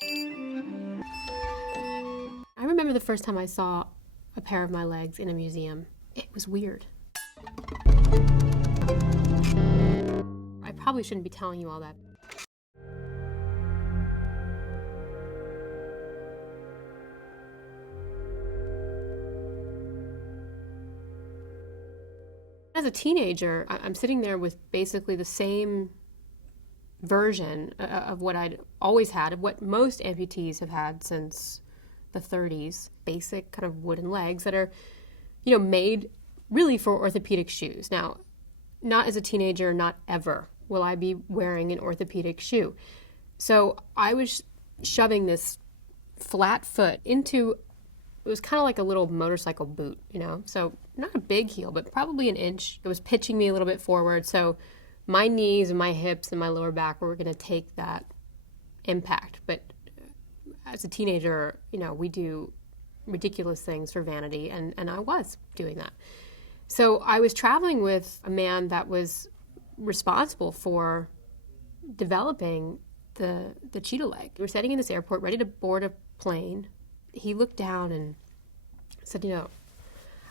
I remember the first time I saw a pair of my legs in a museum. It was weird. I probably shouldn't be telling you all that. As a teenager, I'm sitting there with basically the same version of what I'd always had, of what most amputees have had since the 30s. Basic kind of wooden legs that are, made really for orthopedic shoes. Now, not as a teenager, not ever will I be wearing an orthopedic shoe. So I was shoving this flat foot into, it was kind of like a little motorcycle boot, so not a big heel, but probably an inch. It was pitching me a little bit forward, so my knees and my hips and my lower back were going to take that impact. But as a teenager, we do ridiculous things for vanity, and I was doing that. So I was traveling with a man that was responsible for developing the cheetah leg. We were sitting in this airport ready to board a plane. He looked down and said,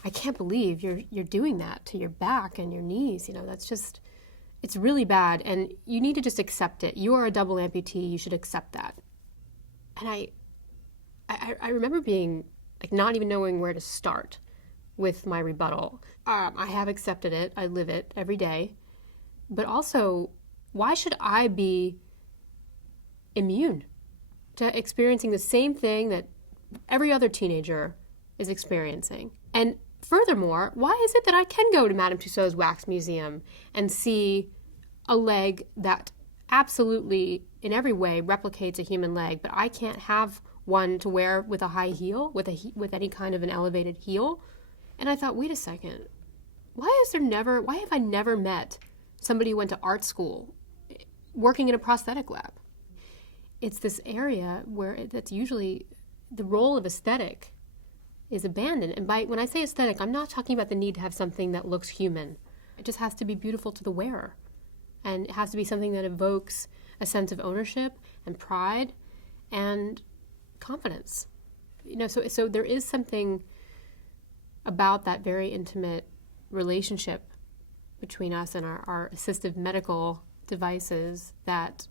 I can't believe you're doing that to your back and your knees. That's just, it's really bad, and you need to just accept it. You are a double amputee. You should accept that. And I remember being like not even knowing where to start with my rebuttal. I have accepted it. I live it every day. But also, why should I be immune to experiencing the same thing that every other teenager is experiencing? And furthermore, why is it that I can go to Madame Tussauds Wax Museum and see a leg that absolutely in every way replicates a human leg, but I can't have one to wear with a high heel, with any kind of an elevated heel? And I thought, wait a second, why have I never met somebody who went to art school working in a prosthetic lab? It's this area where that's usually the role of aesthetic is abandoned. And when I say aesthetic, I'm not talking about the need to have something that looks human. It just has to be beautiful to the wearer. And it has to be something that evokes a sense of ownership and pride and confidence. So there is something about that very intimate relationship between us and our assistive medical devices that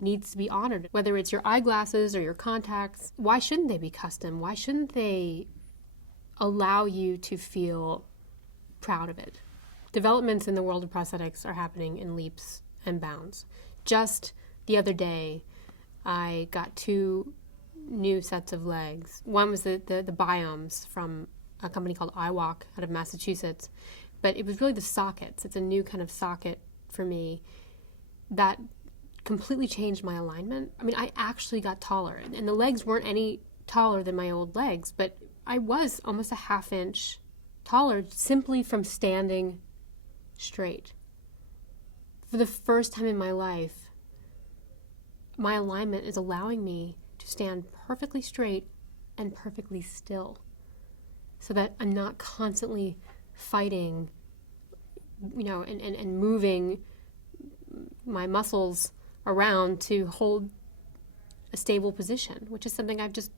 needs to be honored. Whether it's your eyeglasses or your contacts, why shouldn't they be custom? Why shouldn't they allow you to feel proud of it? Developments in the world of prosthetics are happening in leaps and bounds. Just the other day, I got 2 new sets of legs. One was the biomes from a company called iWalk out of Massachusetts, but it was really the sockets. It's a new kind of socket for me that completely changed my alignment. I mean, I actually got taller, and the legs weren't any taller than my old legs, but I was almost a ½ inch taller simply from standing straight. For the first time in my life, my alignment is allowing me to stand perfectly straight and perfectly still, so that I'm not constantly fighting, and moving my muscles around to hold a stable position, which is something I've just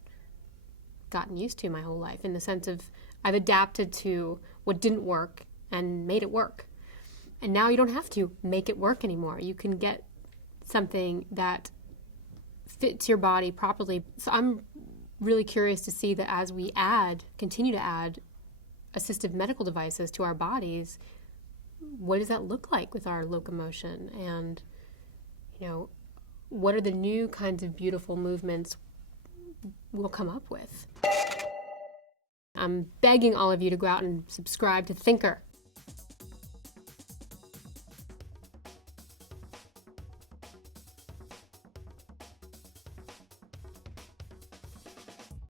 gotten used to my whole life, in the sense of I've adapted to what didn't work and made it work. And now you don't have to make it work anymore. You can get something that fits your body properly. So I'm really curious to see that as we continue to add assistive medical devices to our bodies, what does that look like with our locomotion? And, what are the new kinds of beautiful movements we'll come up with? I'm begging all of you to go out and subscribe to THNKR.